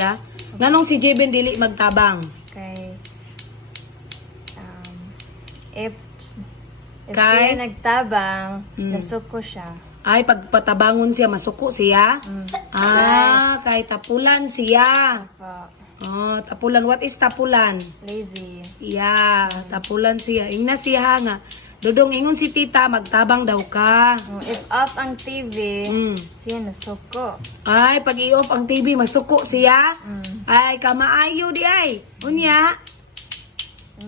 Ya? Nganong si Jeben dili magtabang? Kay, um, if, if Kay? siya nagtabang, Mm. nasuko siya. Ay, pagpatabangon siya, masuko siya? Mm. Ah, kay tapulan siya. Pa, Oh, tapulan. What is tapulan? lazy. Yeah, tapulan siya. Ingna siya nga. Dudong ingon si tita, magtabang daw ka. Mm, If off ang TV, Mm. siya nasuko. Ay, pag i-off ang TV, masuko siya. Mm. Ay, kamaayo di ay. Unya.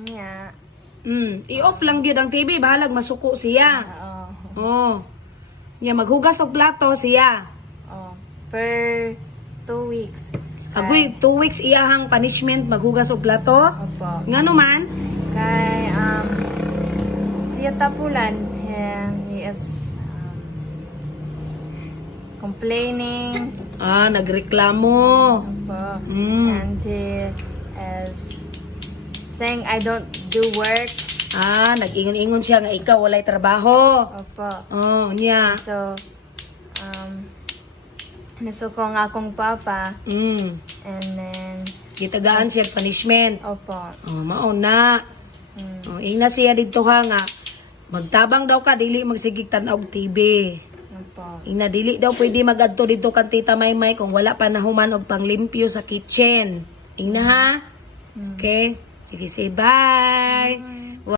Niya. Mm, i-off lang gyud ang TV, bahalag masuko siya. Oo. Oh. Nya maghugas og plato siya. Oh. Per two weeks. Agoy, two weeks iyahang punishment maghugas og plato. Opo. Ngano man? Kay, um, siya tapulan, he is um, complaining. Ah, nagreklamo. Opo. Mm. And he is saying, I don't do work. Ah, nag-ingon-ingon siya nga ikaw walay trabaho. Opo. Oh, nya. So, um, nasuko nga akong papa. Mm. And then, Gitagaan siya punishment. opo. Oh, mao na. Mm. Oh, ingna siya dito ha nga. Magtabang daw ka dili magsigig tan-aw og TV. Ina dili daw pwede magadto dito kan tita Maymay kung wala pa nahuman og panglimpyo sa kitchen. Ingna ha? Mm. Okay? Sige, say bye. Bye.